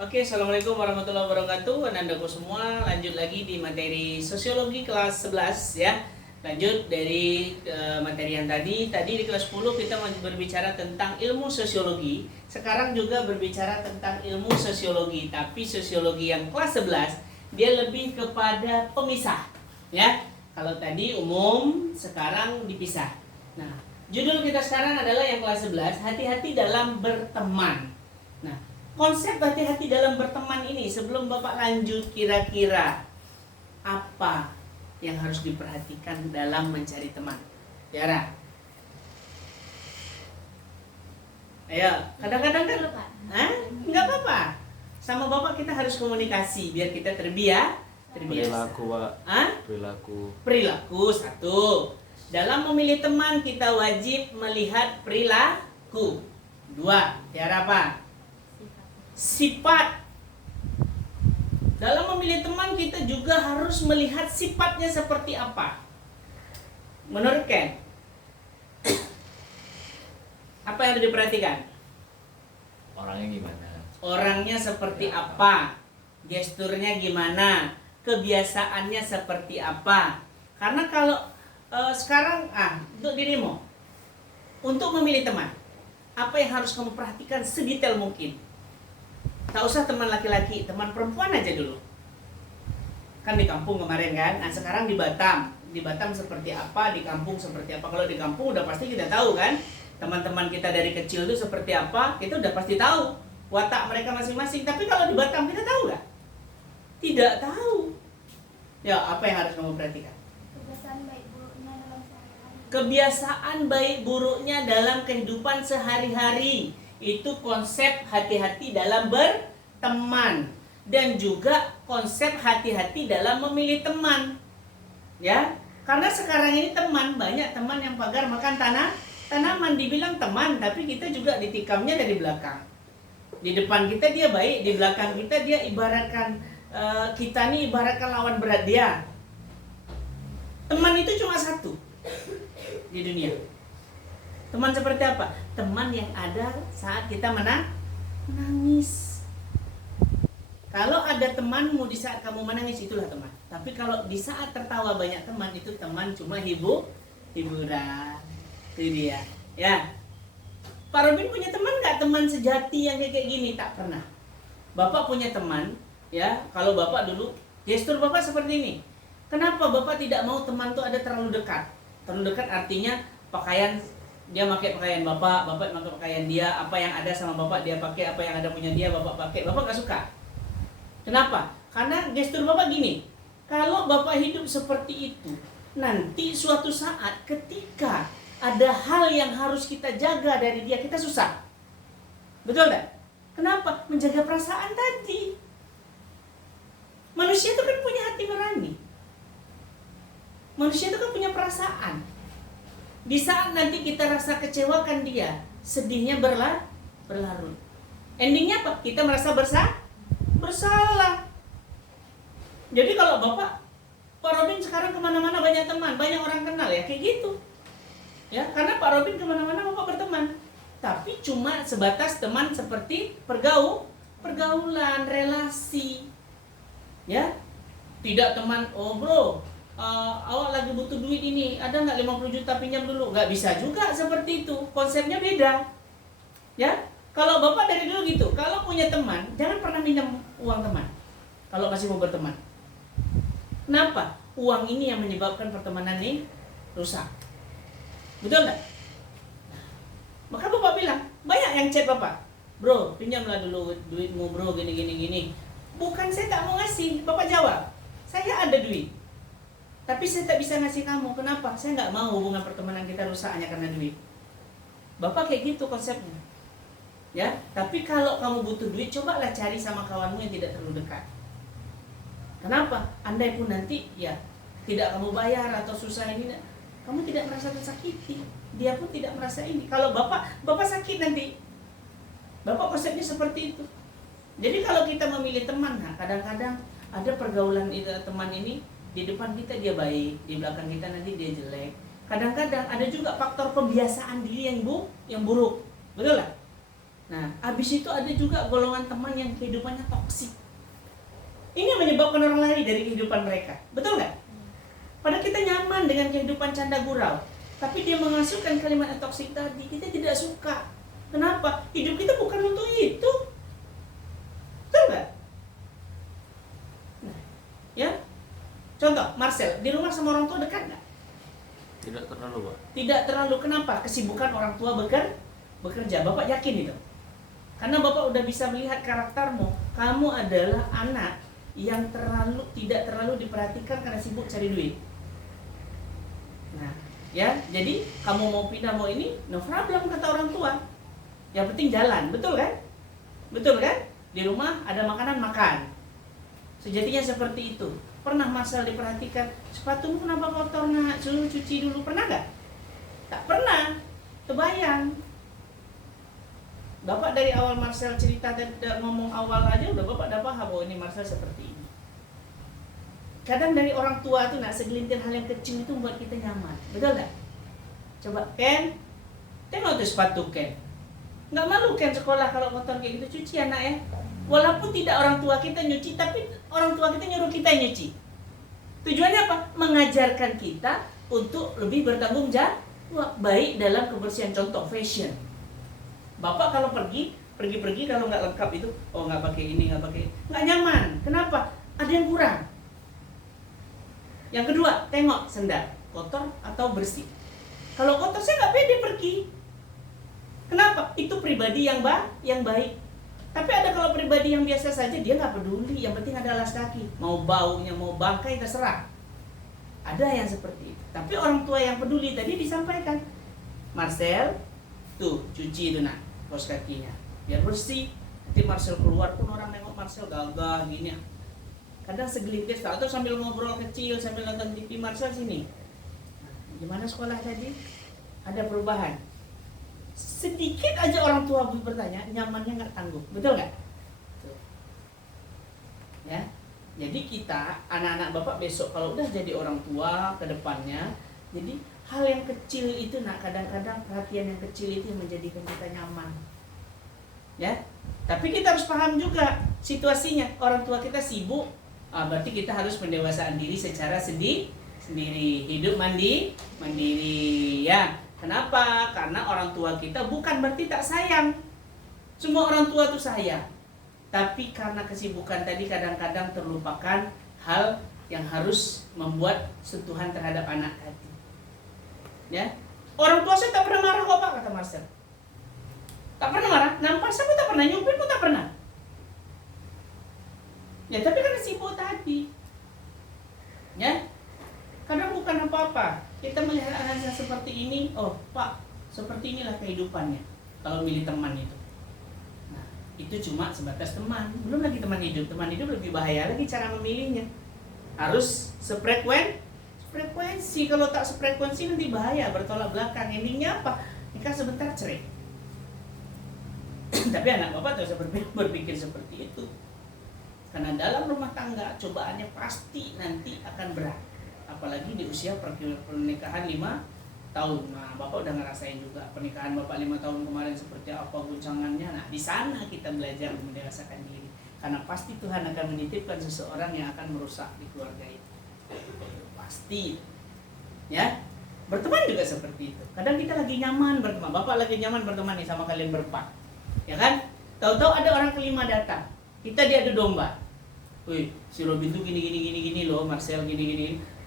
Oke, Assalamualaikum warahmatullahi wabarakatuh. Anandaku semua, lanjut lagi di materi sosiologi kelas 11 ya. Lanjut dari materi yang tadi di kelas 10 kita masih berbicara tentang ilmu sosiologi. Sekarang juga berbicara tentang ilmu sosiologi, tapi sosiologi yang kelas 11 dia lebih kepada pemisah ya. Kalau tadi umum, sekarang dipisah. Nah, judul kita sekarang adalah yang kelas 11, hati-hati dalam berteman. Nah, konsep hati-hati dalam berteman ini, sebelum Bapak lanjut, kira-kira apa yang harus diperhatikan dalam mencari teman? Tiara. Ayo, kadang-kadang kan, nggak apa-apa. Sama Bapak kita harus komunikasi biar kita terbiasa. Perilaku, Pak. Perilaku satu. Dalam memilih teman kita wajib melihat perilaku. Dua, Tiara apa? Sifat. Dalam memilih teman kita juga harus melihat sifatnya seperti apa. Menurut Ken, apa yang harus diperhatikan? Orangnya gimana? Orangnya seperti apa? Gesturnya gimana? Kebiasaannya seperti apa? Karena kalau sekarang untuk dirimu, untuk memilih teman, apa yang harus kamu perhatikan sedetail mungkin? Tak usah teman laki-laki, teman perempuan aja dulu. Kan di kampung kemarin kan, nah sekarang di Batam. Di Batam seperti apa, di kampung seperti apa. Kalau di kampung udah pasti kita tahu kan, teman-teman kita dari kecil itu seperti apa, kita udah pasti tahu watak mereka masing-masing. Tapi kalau di Batam kita tahu nggak? Tidak tahu. Ya, apa yang harus kamu perhatikan? Kebiasaan baik buruknya dalam kehidupan sehari-hari. Itu konsep hati-hati dalam berteman, dan juga konsep hati-hati dalam memilih teman ya. Karena sekarang ini teman, banyak teman yang pagar makan tanaman, dibilang teman, tapi kita juga ditikamnya dari belakang. Di depan kita dia baik, di belakang kita dia ibaratkan kita nih ibaratkan lawan berat dia. Teman itu cuma satu di dunia. Teman seperti apa? Teman yang ada saat kita menangis. Kalau ada temanmu di saat kamu menangis, itulah teman. Tapi kalau di saat tertawa banyak teman, itu teman cuma hiburan. Itu dia. Ya. Pak Robin punya teman nggak? Teman sejati yang kayak gini? Tak pernah. Bapak punya teman, ya. Kalau Bapak dulu, gestur Bapak seperti ini. Kenapa Bapak tidak mau teman tuh ada terlalu dekat? Terlalu dekat artinya pakaian, dia pakai pakaian Bapak pakai pakaian dia, apa yang ada sama Bapak dia pakai, apa yang ada punya dia Bapak pakai. Bapak gak suka. Kenapa? Karena gestur Bapak gini, kalau Bapak hidup seperti itu, nanti suatu saat ketika ada hal yang harus kita jaga dari dia, kita susah. Betul tak? Kenapa? Menjaga perasaan tadi. Manusia itu kan punya hati nurani. Manusia itu kan punya perasaan. Di saat nanti kita rasa kecewakan dia, sedihnya berlarut. Endingnya apa? Kita merasa bersalah. Jadi kalau Pak Robin sekarang kemana-mana banyak teman, banyak orang kenal ya, kayak gitu. Ya, karena Pak Robin kemana-mana Bapak berteman. Tapi cuma sebatas teman seperti pergaulan, relasi. Ya, tidak teman, oh bro, awak lagi butuh duit ini, ada nggak 50 juta pinjam dulu? Nggak bisa juga seperti itu, konsepnya beda ya. Kalau Bapak dari dulu gitu, kalau punya teman jangan pernah minjam uang teman kalau masih mau berteman. Kenapa? Uang ini yang menyebabkan pertemanan ini rusak, betul nggak? Maka Bapak bilang, banyak yang chat Bapak, bro pinjamlah dulu duitmu bro, gini. Bukan saya tak mau ngasih, Bapak jawab, saya ada duit tapi saya tak bisa ngasih kamu. Kenapa? Saya nggak mau hubungan pertemanan kita rusak hanya karena duit. Bapak kayak gitu konsepnya. Ya, tapi kalau kamu butuh duit, cobalah cari sama kawanmu yang tidak terlalu dekat. Kenapa? Andai pun nanti ya tidak kamu bayar atau susah ini, kamu tidak merasa tersakiti. Dia pun tidak merasa ini. Kalau Bapak sakit nanti. Bapak konsepnya seperti itu. Jadi kalau kita memilih teman, kadang-kadang ada pergaulan teman ini, di depan kita dia baik, di belakang kita nanti dia jelek. Kadang-kadang ada juga faktor kebiasaan diri yang buruk. Betul lah? Nah, habis itu ada juga golongan teman yang kehidupannya toksik. Ini yang menyebabkan orang lari dari kehidupan mereka. Betul nggak? Padahal kita nyaman dengan kehidupan canda gurau, tapi dia mengasuhkan kalimat yang toksik tadi, kita tidak suka. Kenapa? Hidup kita bukan untuk itu. Betul nggak? Nah, ya. Contoh, Marcel, di rumah sama orang tua dekat nggak? Tidak terlalu, Pak. Tidak terlalu. Kenapa? Kesibukan orang tua bekerja. Bapak yakin itu? Karena Bapak udah bisa melihat karaktermu. Kamu adalah anak yang tidak terlalu diperhatikan karena sibuk cari duit. Nah, ya, jadi kamu mau pindah mau ini, no problem kata orang tua. Yang penting jalan, betul kan? Betul kan? Di rumah ada makanan makan. Sejatinya seperti itu. Pernah Marcel diperhatikan, sepatumu kenapa kotor nak? Suruh cuci dulu, pernah nggak? Tak pernah. Kebayang. Bapak dari awal Marcel cerita dan ngomong awal aja udah Bapak udah paham bahwa ini Marcel seperti ini. Kadang dari orang tua tuh nak segelintir hal yang kecil itu membuat kita nyaman, betul nggak? Coba Ken, tengok tuh sepatu Ken. Nggak malu Ken sekolah kalau kotor kayak gitu, cuci anak ya. Walaupun tidak orang tua kita nyuci, tapi orang tua kita nyuruh kita nyuci. Tujuannya apa? Mengajarkan kita untuk lebih bertanggung jawab, baik dalam kebersihan, contoh fashion. Bapak kalau pergi kalau nggak lengkap itu, oh nggak pakai ini, nggak nyaman. Kenapa? Ada yang kurang. Yang kedua, tengok sendal kotor atau bersih. Kalau kotor saya nggak pede pergi. Kenapa? Itu pribadi yang baik. Tapi ada kalau pribadi yang biasa saja, dia nggak peduli. Yang penting ada alas kaki. Mau baunya, mau bangkai, terserah. Ada yang seperti itu. Tapi orang tua yang peduli tadi disampaikan, Marcel, tuh cuci itu nak kaos kakinya, biar bersih. Nanti Marcel keluar pun orang nengok Marcel gagah gini. Kadang segelintir atau sambil ngobrol kecil, sambil nonton TV, Marcel sini. Gimana sekolah tadi? Ada perubahan. Sedikit aja orang tua bertanya, nyamannya nggak tanggung, betul nggak? Ya, jadi kita anak-anak Bapak besok kalau udah jadi orang tua ke depannya, jadi hal yang kecil itu nak kadang-kadang perhatian yang kecil itu menjadikan kita nyaman. Ya, tapi kita harus paham juga situasinya. Orang tua kita sibuk, berarti kita harus pendewasaan diri secara sendiri, hidup mandiri ya. Kenapa? Karena orang tua kita bukan berarti tak sayang. Semua orang tua tuh sayang. Tapi karena kesibukan tadi kadang-kadang terlupakan hal yang harus membuat sentuhan terhadap anak tadi. Ya. Orang tua saya tak pernah marah kok Pak, kata Marcel. Tak pernah marah, nampak saya pun tak pernah, nyupir pun tak pernah. Ya tapi karena sibuk tadi. Ya. Kadang bukan apa-apa. Kita melihat anak-anak seperti ini, oh Pak, seperti inilah kehidupannya. Kalau milih teman itu. Nah, itu cuma sebatas teman. Belum lagi teman hidup. Teman hidup lebih bahaya lagi cara memilihnya. Harus frekuensi. Kalau tak sefrekuensi nanti bahaya, bertolak belakang. Endingnya apa? Nikah sebentar cerai. Tapi anak Bapak tak usah berpikir seperti itu. Karena dalam rumah tangga cobaannya pasti nanti akan berat. Apalagi di usia pernikahan 5 tahun. Nah, Bapak udah ngerasain juga pernikahan Bapak 5 tahun kemarin seperti apa guncangannya. Nah, di sana kita belajar mendewasakan diri. Karena pasti Tuhan akan menitipkan seseorang yang akan merusak di keluarga itu. Pasti. Ya. Berteman juga seperti itu. Kadang kita lagi nyaman berteman. Bapak lagi nyaman berteman nih sama kalian berempat. Ya kan? Tahu-tahu ada orang kelima datang. Kita diadu domba. Wih, si Robin tuh gini loh, Marcel gini.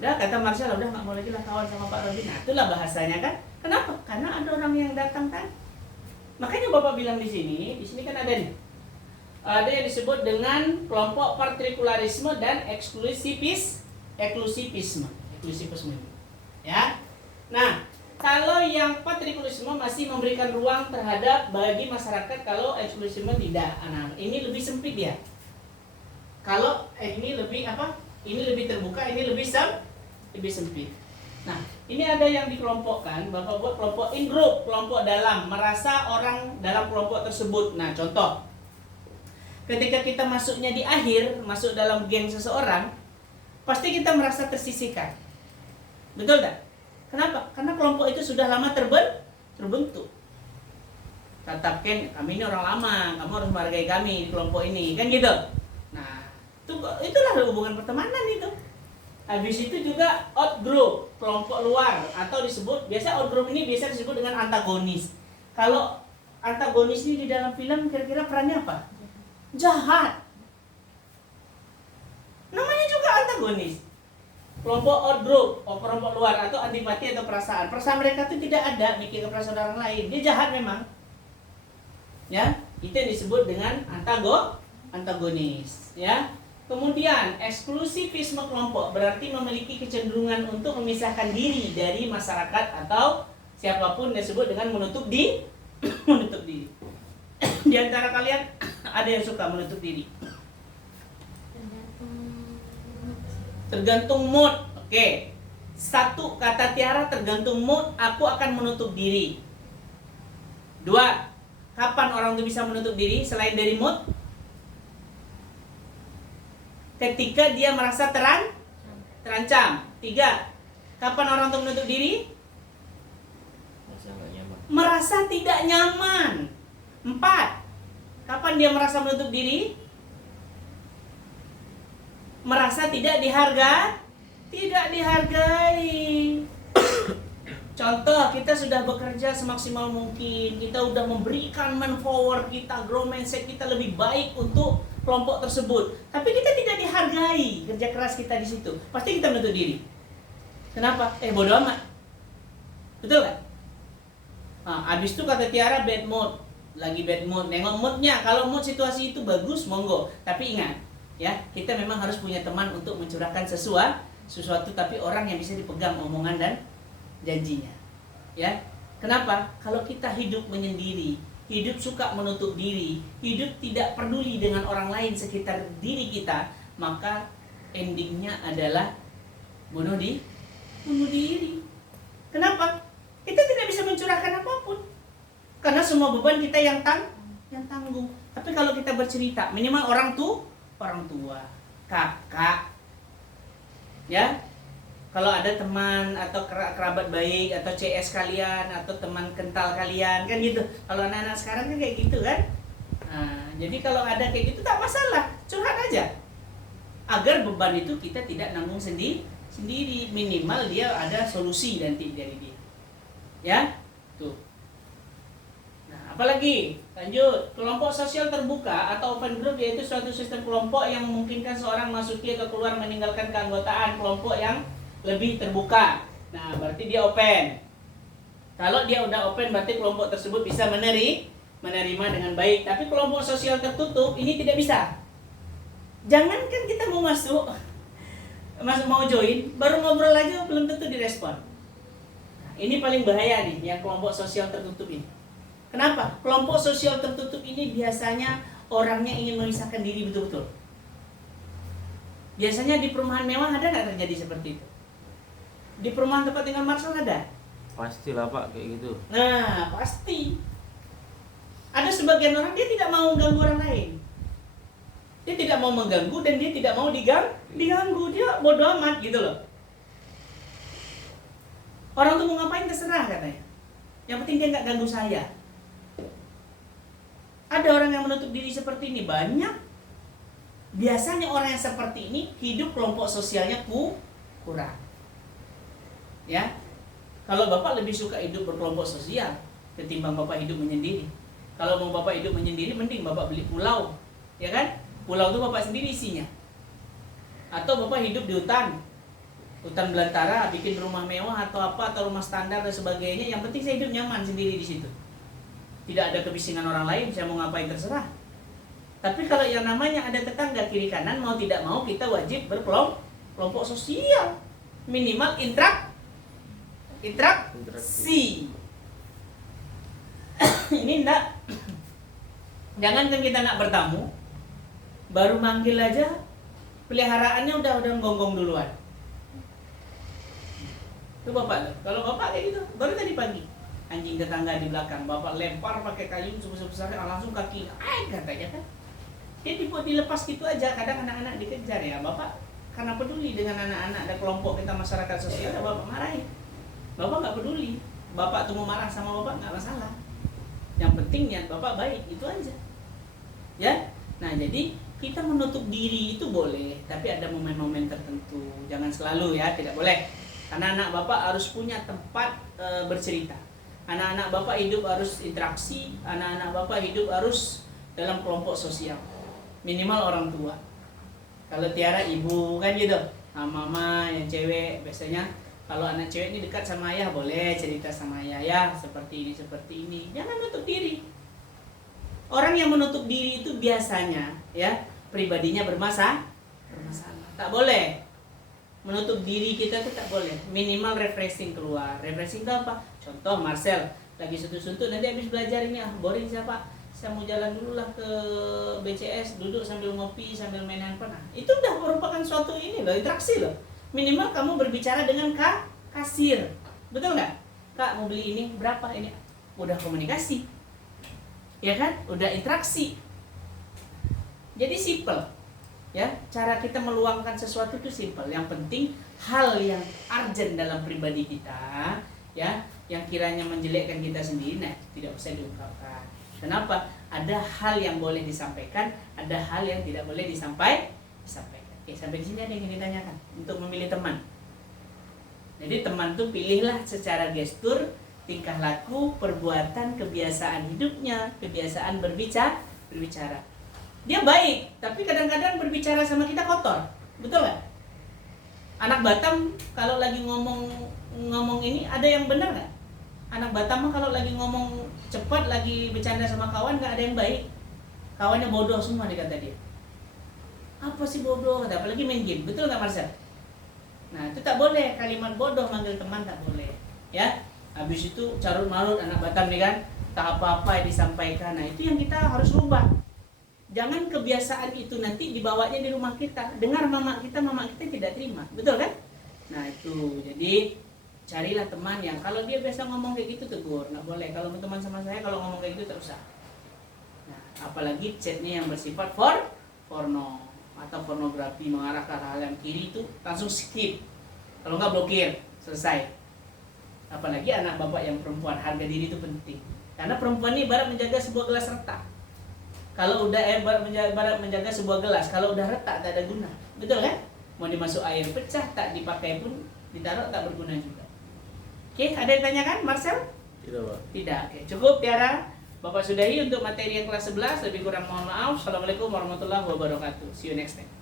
Udah kata Marcel, udah nggak mau lagi lah kawan sama Pak Robin. Nah itulah bahasanya kan. Kenapa? Karena ada orang yang datang kan. Makanya Bapak bilang di sini kan ada nih. Ada yang disebut dengan kelompok partikularisme dan eksklusivisme. Ya. Nah, kalau yang partikularisme masih memberikan ruang terhadap bagi masyarakat, kalau eksklusivisme tidak. Nah, ini lebih sempit ya. Kalau ini lebih apa? Ini lebih terbuka, ini lebih sempit. Nah, ini ada yang dikelompokkan, Bapak buat kelompok in group, kelompok dalam, merasa orang dalam kelompok tersebut. Nah, contoh, ketika kita masuknya di akhir, masuk dalam geng seseorang, pasti kita merasa tersisihkan. Betul tak? Kenapa? Karena kelompok itu sudah lama terbentuk. Kata Ken, kami ini orang lama, kamu harus menghargai kami di kelompok ini, kan gitu. Nah, itulah hubungan pertemanan itu. Habis itu juga out group, kelompok luar, atau disebut biasa out group ini biasa disebut dengan antagonis. Kalau antagonis ini di dalam film kira-kira perannya apa? Jahat. Namanya juga antagonis. Kelompok out group, kelompok luar, atau antipati atau perasaan. Perasaan mereka itu tidak ada mikir ke perasaan orang lain. Dia jahat memang. Ya, itu yang disebut dengan antagonis. Ya. Kemudian eksklusivisme kelompok berarti memiliki kecenderungan untuk memisahkan diri dari masyarakat atau siapapun yang disebut dengan menutup diri. Menutup diri. Di antara kalian ada yang suka menutup diri? Tergantung mood. Oke. Satu, kata Tiara, tergantung mood aku akan menutup diri. Dua, kapan orang itu bisa menutup diri selain dari mood? Ketika dia merasa terancam. Tiga, kapan orang itu menutup diri? Merasa tidak nyaman. Empat, kapan dia merasa menutup diri? Merasa tidak dihargai. Contoh, kita sudah bekerja semaksimal mungkin, kita sudah memberikan manpower kita, grow mindset kita lebih baik untuk kelompok tersebut, tapi kita tidak dihargai kerja keras kita di situ. Pasti kita menutup diri. Kenapa? Bodoh amat. Betul kan? Nah, abis itu kata Tiara bad mood, lagi bad mood. Nengok moodnya. Kalau mood situasi itu bagus, monggo. Tapi ingat, ya kita memang harus punya teman untuk mencurahkan sesuatu, tapi orang yang bisa dipegang omongan dan janjinya. Ya, kenapa? Kalau kita hidup menyendiri, hidup suka menutup diri, hidup tidak peduli dengan orang lain sekitar diri kita, maka endingnya adalah bunuh diri. Kenapa? Kita tidak bisa mencurahkan apapun, karena semua beban kita yang tanggung. Tapi kalau kita bercerita, minimal orang tua, kakak, ya. Kalau ada teman atau kerabat baik atau CS kalian atau teman kental kalian kan gitu. Kalau anak-anak sekarang kan kayak gitu kan. Nah, jadi kalau ada kayak gitu tak masalah, curhat aja. Agar beban itu kita tidak nanggung sendiri. Minimal dia ada solusi nanti dari dia. Ya, tuh. Nah, apalagi lanjut, kelompok sosial terbuka atau open group yaitu suatu sistem kelompok yang memungkinkan seorang masuki atau keluar meninggalkan keanggotaan kelompok yang lebih terbuka. Nah, berarti dia open. Kalau dia udah open, berarti kelompok tersebut bisa menerima dengan baik. Tapi kelompok sosial tertutup ini tidak bisa. Jangankan kita mau masuk mau join, baru ngobrol aja belum tentu direspon. Nah, ini paling bahaya nih, yang kelompok sosial tertutup ini. Kenapa? Kelompok sosial tertutup ini biasanya orangnya ingin memisahkan diri betul-betul. Biasanya di perumahan mewah ada nggak terjadi seperti itu? Di perumahan tempat tinggal Marcel ada? Pastilah Pak kayak gitu. Nah, pasti. Ada sebagian orang dia tidak mau ganggu orang lain. Dia tidak mau mengganggu dan dia tidak mau diganggu. Dia bodoh amat gitu loh. Orang tuh mau ngapain terserah katanya. Yang penting dia nggak ganggu saya. Ada orang yang menutup diri seperti ini banyak. Biasanya orang yang seperti ini hidup kelompok sosialnya kurang. Ya, kalau Bapak lebih suka hidup berkelompok sosial ketimbang Bapak hidup menyendiri. Kalau mau Bapak hidup menyendiri, mending Bapak beli pulau, ya kan? Pulau itu Bapak sendiri isinya. Atau Bapak hidup di hutan belantara, bikin rumah mewah atau apa, atau rumah standar dan sebagainya. Yang penting saya hidup nyaman sendiri di situ. Tidak ada kebisingan orang lain, saya mau ngapain terserah. Tapi kalau yang namanya ada tetangga kiri kanan, mau tidak mau kita wajib berkelompok sosial. Minimal interaksi. Ini enggak. Jangankan kita nak bertamu, baru manggil aja peliharaannya udah gonggong duluan. Itu Bapak tuh. Kalau Bapak kayak gitu, baru tadi pagi anjing tetangga di belakang Bapak lempar pakai kayu sebesar-besar langsung kaki. Katanya kan. Dia dilepas gitu aja, kadang anak-anak dikejar ya. Bapak karena peduli dengan anak-anak, ada kelompok kita masyarakat sosial, Bapak marahin. Bapak nggak peduli. Bapak tuh mau marah sama Bapak nggak masalah. Yang penting niat Bapak baik, itu aja. Ya. Nah, jadi kita menutup diri itu boleh, tapi ada momen-momen tertentu. Jangan selalu ya, tidak boleh. Karena anak Bapak harus punya tempat bercerita. Anak-anak Bapak hidup harus interaksi, anak-anak Bapak hidup harus dalam kelompok sosial. Minimal orang tua. Kalau Tiara ibu kan gitu. Nah, mama yang cewek biasanya kalau anak cewek ini dekat sama ayah boleh cerita sama ayah ya seperti ini. Jangan nutup diri. Orang yang menutup diri itu biasanya ya pribadinya bermasalah. Tak boleh. Menutup diri kita itu tak boleh. Minimal refreshing keluar. Refreshing itu apa? Contoh Marcel lagi suntuk-suntuk nanti habis belajar ini boring siapa? Saya mau jalan dulu lah ke BCS, duduk sambil ngopi, sambil main handphone. Nah, itu udah merupakan suatu ini loh, interaksi loh. Minimal kamu berbicara dengan kasir. Betul nggak? Kak mau beli ini berapa ini? Udah komunikasi. Ya kan? Udah interaksi. Jadi simple. Ya, cara kita meluangkan sesuatu itu simple. Yang penting hal yang urgent dalam pribadi kita, ya, yang kiranya menjelekkan kita sendiri, nah, tidak usah diungkapkan. Kenapa? Ada hal yang boleh disampaikan, ada hal yang tidak boleh disampaikan. Oke, sampai di sini ada yang ingin ditanyakan untuk memilih teman. Jadi teman tuh pilihlah secara gestur, tingkah laku, perbuatan, kebiasaan hidupnya, kebiasaan berbicara. Dia baik, tapi kadang-kadang berbicara sama kita kotor. Betul nggak? Anak Batam kalau lagi ngomong ini ada yang benar nggak? Anak Batam mah kalau lagi ngomong cepat, lagi bercanda sama kawan nggak ada yang baik. Kawannya bodoh semua dikata dia. Apa sih bodoh? Apalagi main game. Betul nggak Marcel? Nah itu tak boleh, kalimat bodoh manggil teman tak boleh. Ya, habis itu carut marut anak Batam nih kan, tak apa-apa yang disampaikan. Nah itu yang kita harus rubah. Jangan kebiasaan itu nanti dibawanya di rumah kita. Dengar mama kita tidak terima. Betul kan? Nah itu, jadi carilah teman yang kalau dia biasa ngomong kayak gitu tegur. Nggak boleh, kalau teman sama saya kalau ngomong kayak gitu tak usah. Nah, apalagi chatnya yang bersifat porno atau pornografi mengarah ke hal yang kiri itu langsung skip. Kalau nggak blokir, selesai. Apalagi anak bapak yang perempuan, harga diri itu penting. Karena perempuan ini ibarat menjaga sebuah gelas retak. Kalau udah ibarat menjaga sebuah gelas, kalau udah retak tak ada guna. Betul kan? Mau dimasuk air pecah, tak dipakai pun ditaruh tak berguna juga. Oke, ada yang tanyakan Marcel? Tidak, Pak. Tidak. Oke, cukup Tiara. Bapak sudahi untuk materi yang kelas 11. Lebih kurang mohon maaf. Assalamualaikum warahmatullahi wabarakatuh. See you next time.